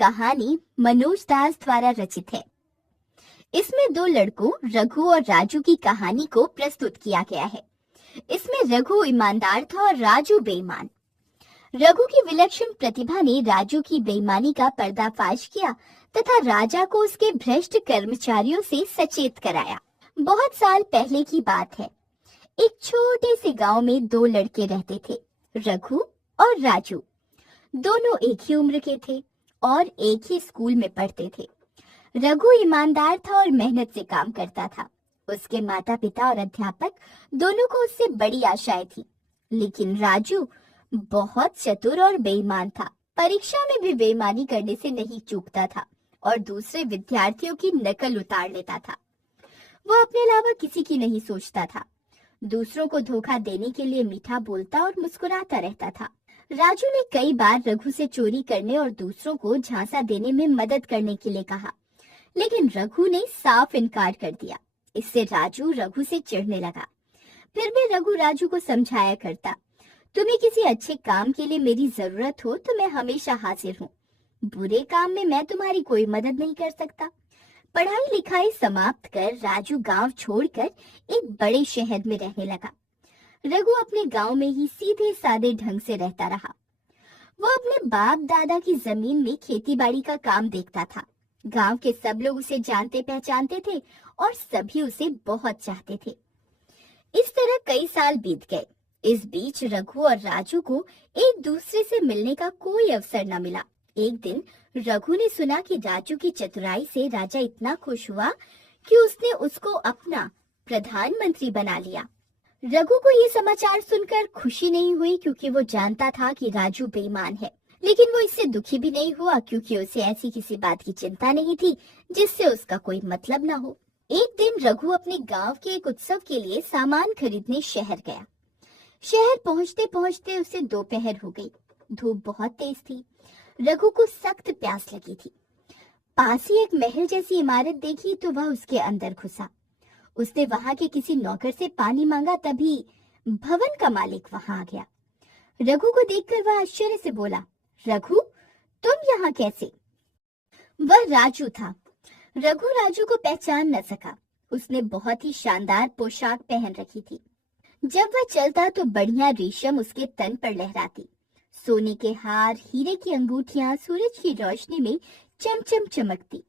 कहानी मनोज दास द्वारा रचित है। इसमें दो लड़कों रघु और राजू की कहानी को प्रस्तुत किया गया है। इसमें रघु ईमानदार था और राजू बेईमान। रघु की विलक्षण प्रतिभा ने राजू की बेईमानी का पर्दाफाश किया तथा राजा को उसके भ्रष्ट कर्मचारियों से सचेत कराया। बहुत साल पहले की बात है। एक छोटे से गांव में दो लड़के रहते थे, रघु और राजू। दोनों एक ही उम्र के थे और एक ही स्कूल में पढ़ते थे। रघु ईमानदार था और मेहनत से काम करता था। उसके माता पिता और अध्यापक दोनों को उससे बड़ी आशाएं थी। लेकिन राजू बहुत चतुर और बेईमान था। परीक्षा में भी बेईमानी करने से नहीं चूकता था और दूसरे विद्यार्थियों की नकल उतार लेता था। वो अपने अलावा किसी की नहीं सोचता था। दूसरों को धोखा देने के लिए मीठा बोलता और मुस्कुराता रहता था। राजू ने कई बार रघु से चोरी करने और दूसरों को झांसा देने में मदद करने के लिए कहा, लेकिन रघु ने साफ इनकार कर दिया। इससे राजू रघु से चिढ़ने लगा। फिर भी रघु राजू को समझाया करता, तुम्हें किसी अच्छे काम के लिए मेरी जरूरत हो तो मैं हमेशा हाजिर हूँ। बुरे काम में मैं तुम्हारी कोई मदद नहीं कर सकता। पढ़ाई लिखाई समाप्त कर राजू गांव छोड़कर एक बड़े शहर में रहने लगा। रघु अपने गांव में ही सीधे सादे ढंग से रहता रहा। वो अपने बाप दादा की जमीन में खेतीबाड़ी का काम देखता था। गांव के सब लोग उसे जानते पहचानते थे और सभी उसे बहुत चाहते थे। इस तरह कई साल बीत गए। इस बीच रघु और राजू को एक दूसरे से मिलने का कोई अवसर न मिला। एक दिन रघु ने सुना कि राजू की चतुराई से राजा इतना खुश हुआ कि उसने उसको अपना प्रधानमंत्री बना लिया। रघु को ये समाचार सुनकर खुशी नहीं हुई, क्योंकि वो जानता था कि राजू बेईमान है। लेकिन वो इससे दुखी भी नहीं हुआ, क्योंकि उसे ऐसी किसी बात की चिंता नहीं थी जिससे उसका कोई मतलब न हो। एक दिन रघु अपने गांव के एक उत्सव के लिए सामान खरीदने शहर गया। शहर पहुंचते पहुंचते उसे दोपहर हो गई। धूप बहुत तेज थी। रघु को सख्त प्यास लगी थी। पास ही एक महल जैसी इमारत देखी तो वह उसके अंदर घुसा। उसने वहां के किसी नौकर से पानी मांगा, तभी भवन का मालिक वहां आ गया। रघु को देखकर वह आश्चर्य से बोला, रघु, तुम यहाँ कैसे? वह राजू था। रघु राजू को पहचान न सका। उसने बहुत ही शानदार पोशाक पहन रखी थी। जब वह चलता तो बढ़िया रेशम उसके तन पर लहराती। सोने के हार, हीरे की अंगूठियां सूरज की रोशनी में चमचम चमकती।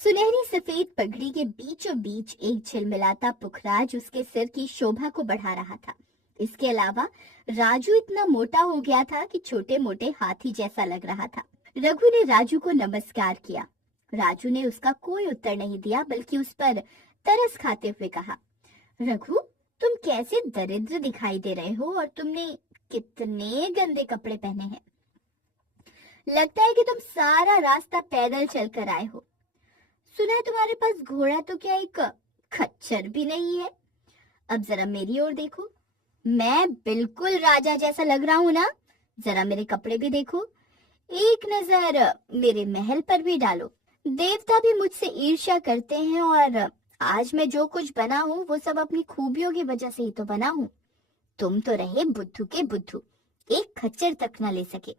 सुनहरी सफेद पगड़ी के बीचों बीच एक झिलमिलाता पुखराज उसके सिर की शोभा को बढ़ा रहा था। इसके अलावा राजू इतना मोटा हो गया था कि छोटे मोटे हाथी जैसा लग रहा था। रघु ने राजू को नमस्कार किया। राजू ने उसका कोई उत्तर नहीं दिया, बल्कि उस पर तरस खाते हुए कहा, रघु, तुम कैसे दरिद्र दिखाई दे रहे हो और तुमने कितने गंदे कपड़े पहने हैं। लगता है कि तुम सारा रास्ता पैदल चलकर आए हो। सुना है तुम्हारे पास घोड़ा तो क्या एक खच्चर भी नहीं है। अब जरा मेरी ओर देखो, मैं बिल्कुल राजा जैसा लग रहा हूँ ना? जरा मेरे कपड़े भी देखो, एक नजर मेरे महल पर भी डालो। देवता भी मुझसे ईर्ष्या करते हैं और आज मैं जो कुछ बना हूँ वो सब अपनी खूबियों की वजह से ही तो बना हूँ। तुम तो रहे बुद्धू के बुद्धू, एक खच्चर तक न ले सके।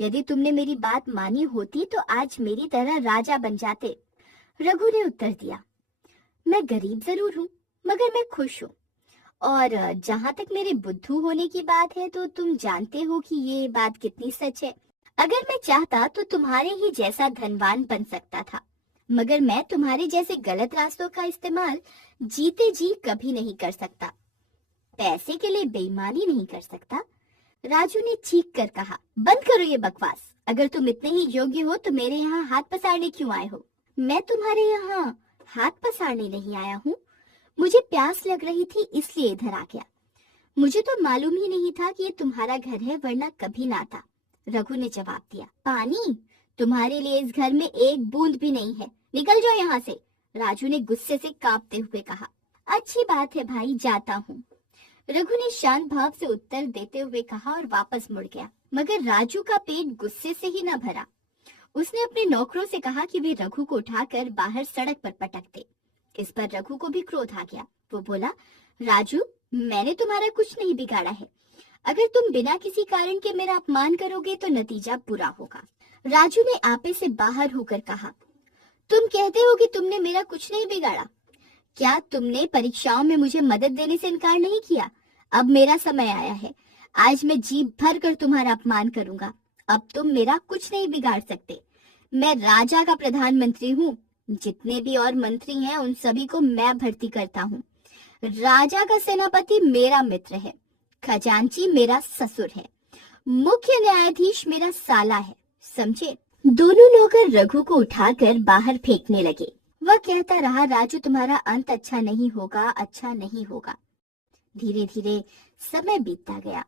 यदि तुमने मेरी बात मानी होती तो आज मेरी तरह राजा बन जाते। रघु ने उत्तर दिया, मैं गरीब जरूर हूँ, मगर मैं खुश हूँ। और जहाँ तक मेरे बुद्धू होने की बात है तो तुम जानते हो कि ये बात कितनी सच है। अगर मैं चाहता तो तुम्हारे ही जैसा धनवान बन सकता था, मगर मैं तुम्हारे जैसे गलत रास्तों का इस्तेमाल जीते जी कभी नहीं कर सकता। पैसे के लिए बेईमानी नहीं कर सकता। राजू ने चीख कर कहा, बंद करो ये बकवास। अगर तुम इतने ही योग्य हो तो मेरे यहाँ हाथ पसारने क्यों आए हो? मैं तुम्हारे यहाँ हाथ पसारने नहीं आया हूँ। मुझे प्यास लग रही थी इसलिए इधर आ गया। मुझे तो मालूम ही नहीं था कि ये तुम्हारा घर है, वरना कभी ना आता। रघु ने जवाब दिया, पानी? तुम्हारे लिए इस घर में एक बूंद भी नहीं है, निकल जाओ यहाँ से। राजू ने गुस्से से कांपते हुए कहा, अच्छी बात है भाई, जाता हूँ। रघु ने शांत भाव से उत्तर देते हुए कहा और वापस मुड़ गया। मगर राजू का पेट गुस्से से ही न भरा। उसने अपने नौकरों से कहा कि वे रघु को उठाकर बाहर सड़क पर पटक दे। इस पर रघु को भी क्रोध आ गया। वो बोला, राजू, मैंने तुम्हारा कुछ नहीं बिगाड़ा है। अगर तुम बिना किसी कारण के मेरा अपमान करोगे तो नतीजा बुरा होगा। राजू ने आपे से बाहर होकर कहा, तुम कहते हो कि तुमने मेरा कुछ नहीं बिगाड़ा। क्या तुमने परीक्षाओं में मुझे मदद देने से इनकार नहीं किया? अब मेरा समय आया है। आज मैं जी भर कर तुम्हारा अपमान करूंगा। अब तुम मेरा कुछ नहीं बिगाड़ सकते। मैं राजा का प्रधानमंत्री हूँ। जितने भी और मंत्री हैं उन सभी को मैं भर्ती करता हूँ। राजा का सेनापति मेरा मित्र है, खजांची मेरा ससुर है, मुख्य न्यायाधीश मेरा साला है, समझे? दोनों नौकर रघु को उठाकर बाहर फेंकने लगे। वह कहता रहा, राजू तुम्हारा अंत अच्छा नहीं होगा, अच्छा नहीं होगा। धीरे धीरे समय बीतता गया।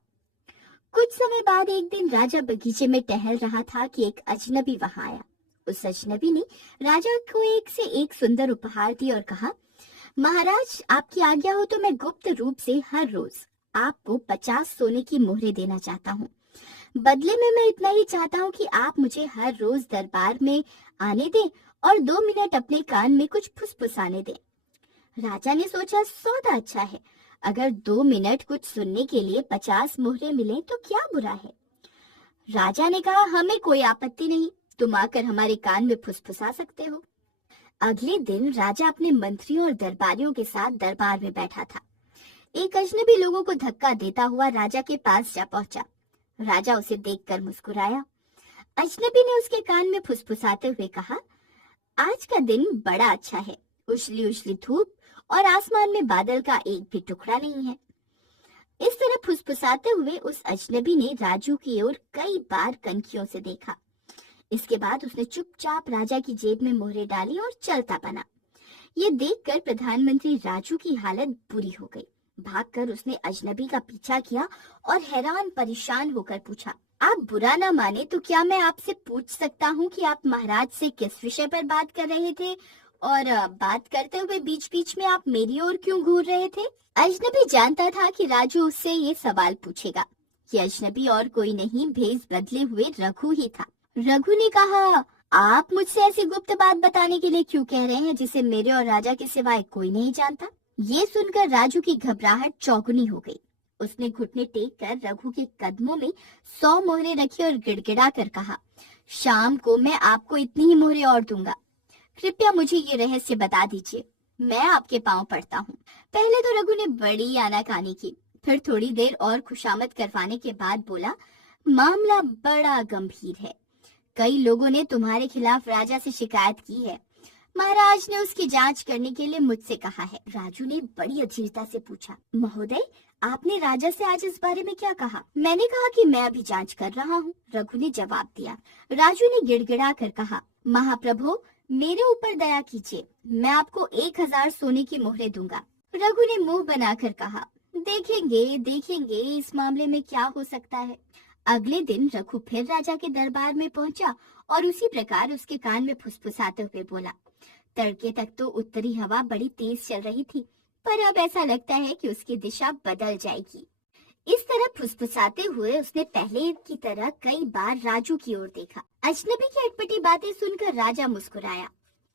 कुछ समय बाद एक दिन राजा बगीचे में टहल रहा था कि एक अजनबी वहां आया। उस अजनबी ने राजा को एक से एक सुंदर उपहार दिए और कहा, महाराज आपकी आज्ञा हो तो मैं गुप्त रूप से हर रोज आपको 50 सोने की मोहरें देना चाहता हूँ। बदले में मैं इतना ही चाहता हूँ कि आप मुझे हर रोज दरबार में आने दें और 2 मिनट अपने कान में कुछ फुसफुसाने दें। राजा ने सोचा, सौदा अच्छा है। अगर 2 मिनट कुछ सुनने के लिए 50 मोहरें मिले तो क्या बुरा है। राजा ने कहा, हमें कोई आपत्ति नहीं, तुम आकर हमारे कान में फुसफुसा सकते हो। अगले दिन राजा अपने मंत्रियों और दरबारियों के साथ दरबार में बैठा था। एक अजनबी लोगों को धक्का देता हुआ राजा के पास जा पहुंचा। राजा उसे देखकर मुस्कुराया। अजनबी ने उसके कान में फुसफुसाते हुए कहा, आज का दिन बड़ा अच्छा है। उछली उछली धूप और आसमान में बादल का एक भी टुकड़ा नहीं है। इस तरह फुसफुसाते हुए उस अजनबी ने राजू की ओर कई बार कनखियों से देखा। इसके बाद उसने चुपचाप राजा की जेब में मोहरें डाली और चलता बना। ये देखकर प्रधानमंत्री राजू की हालत बुरी हो गई। भागकर उसने अजनबी का पीछा किया और हैरान परेशान होकर पूछा, आप बुरा ना माने तो क्या मैं आपसे पूछ सकता हूँ कि आप महाराज से किस विषय पर बात कर रहे थे और बात करते हुए बीच बीच में आप मेरी ओर क्यों घूर रहे थे? अजनबी जानता था कि राजू उससे ये सवाल पूछेगा। ये अजनबी और कोई नहीं, भेष बदले हुए रघु ही था। रघु ने कहा, आप मुझसे ऐसी गुप्त बात बताने के लिए क्यों कह रहे हैं जिसे मेरे और राजा के सिवाय कोई नहीं जानता? ये सुनकर राजू की घबराहट चौगुनी हो गई। उसने घुटने टेक कर रघु के कदमों में 100 मोहरें रखी और गिड़गिड़ा कर कहा, शाम को मैं आपको इतनी ही मोहरें और दूंगा। कृपया मुझे ये रहस्य बता दीजिए, मैं आपके पांव पड़ता हूँ। पहले तो रघु ने बड़ी आनाकानी की, फिर थोड़ी देर और खुशामद करवाने के बाद बोला, मामला बड़ा गंभीर है। कई लोगों ने तुम्हारे खिलाफ राजा से शिकायत की है। महाराज ने उसकी जांच करने के लिए मुझसे कहा है। राजू ने बड़ी अधीरता से पूछा, महोदय आपने राजा से आज इस बारे में क्या कहा? मैंने कहा कि मैं अभी जांच कर रहा हूँ, रघु ने जवाब दिया। राजू ने गिड़गिड़ा कर कहा, महाप्रभु मेरे ऊपर दया कीजिए, मैं आपको 1000 सोने की मोहरें दूंगा। रघु ने मुंह बनाकर कहा, देखेंगे देखेंगे इस मामले में क्या हो सकता है। अगले दिन रघु फिर राजा के दरबार में पहुंचा और उसी प्रकार उसके कान में फुसफुसाते हुए बोला। तड़के तक तो उत्तरी हवा बड़ी तेज चल रही थी, पर अब ऐसा लगता है कि उसकी दिशा बदल जाएगी। इस तरह फुसफुसाते हुए उसने पहले की तरह कई बार राजू की ओर देखा। अजनबी की अटपटी बातें सुनकर राजा मुस्कुराया।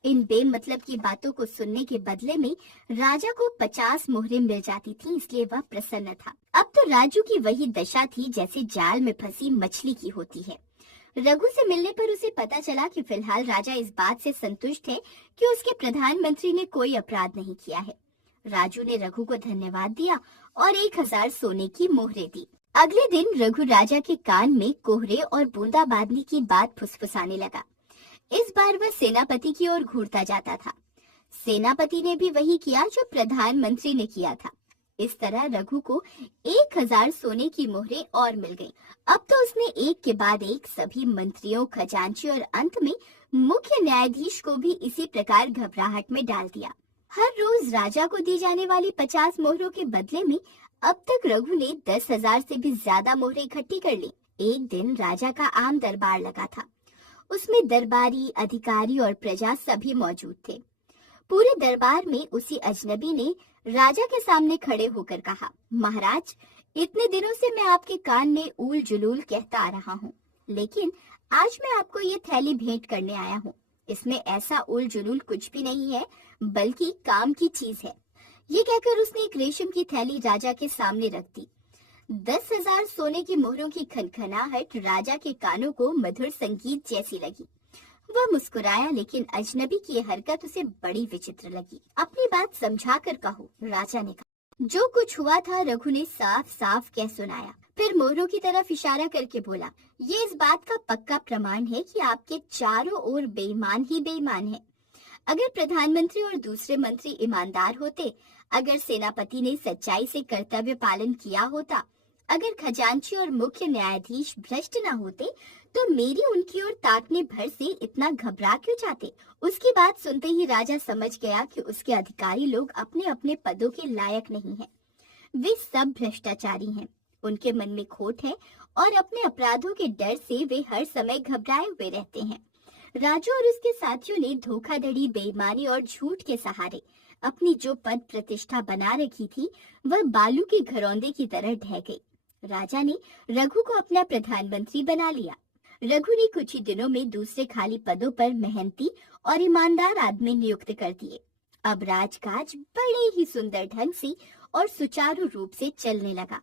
इन बेमतलब की बातों को सुनने के बदले में राजा को 50 मोहरें मिल जाती थी, इसलिए वह प्रसन्न था। अब तो राजू की वही दशा थी जैसे जाल में फंसी मछली की होती है। रघु से मिलने पर उसे पता चला कि फिलहाल राजा इस बात से संतुष्ट है कि उसके प्रधानमंत्री ने कोई अपराध नहीं किया है। राजू ने रघु को धन्यवाद दिया और 1000 सोने की मोहरें दी। अगले दिन रघु राजा के कान में कोहरे और बूंदाबांदी की बात फुसफुसाने लगा। इस बार वह सेनापति की ओर घूरता जाता था। सेनापति ने भी वही किया जो प्रधानमंत्री ने किया था। इस तरह रघु को 1000 सोने की मोहरें और मिल गईं। अब तो उसने एक के बाद एक सभी मंत्रियों, खजांची और अंत में मुख्य न्यायाधीश को भी इसी प्रकार घबराहट में डाल दिया। हर रोज राजा को दी जाने वाली 50 मोहरों के बदले में अब तक रघु ने 10,000 से भी ज्यादा मोहरें इकट्ठी कर ली। एक दिन राजा का आम दरबार लगा था। उसमें दरबारी, अधिकारी और प्रजा सभी मौजूद थे। पूरे दरबार में उसी अजनबी ने राजा के सामने खड़े होकर कहा, महाराज इतने दिनों से मैं आपके कान में ऊल जुलूल कहता आ रहा हूँ, लेकिन आज मैं आपको ये थैली भेंट करने आया हूँ। इसमें ऐसा उल जुलूल कुछ भी नहीं है, बल्कि काम की चीज है। ये कहकर उसने एक रेशम की थैली राजा के सामने रख दी। 10,000 सोने की मोहरों की खनखनाहट राजा के कानों को मधुर संगीत जैसी लगी। वह मुस्कुराया, लेकिन अजनबी की यह हरकत उसे बड़ी विचित्र लगी। अपनी बात समझा कर कहो, राजा ने कहा। जो कुछ हुआ था रघु ने साफ साफ कह सुनाया। फिर मोहरों की तरफ इशारा करके बोला, ये इस बात का पक्का प्रमाण है कि आपके चारों ओर बेईमान ही बेईमान है। अगर प्रधानमंत्री और दूसरे मंत्री ईमानदार होते, अगर सेनापति ने सच्चाई से कर्तव्य पालन किया होता, अगर खजांची और मुख्य न्यायाधीश भ्रष्ट न होते, तो मेरी उनकी ओर ताकने भर से इतना घबरा क्यों जाते? उसकी बात सुनते ही राजा समझ गया कि उसके अधिकारी लोग अपने अपने पदों के लायक नहीं हैं। वे सब भ्रष्टाचारी हैं। उनके मन में खोट है और अपने अपराधों के डर से वे हर समय घबराए हुए रहते हैं। राजू और उसके साथियों ने धोखाधड़ी, बेईमानी और झूठ के सहारे अपनी जो पद प्रतिष्ठा बना रखी थी, वह बालू के घरौंदे की तरह ढह गई। राजा ने रघु को अपना प्रधानमंत्री बना लिया। रघु ने कुछ ही दिनों में दूसरे खाली पदों पर मेहनती और ईमानदार आदमी नियुक्त कर दिए। अब राजकाज बड़े ही सुंदर ढंग से और सुचारू रूप से चलने लगा।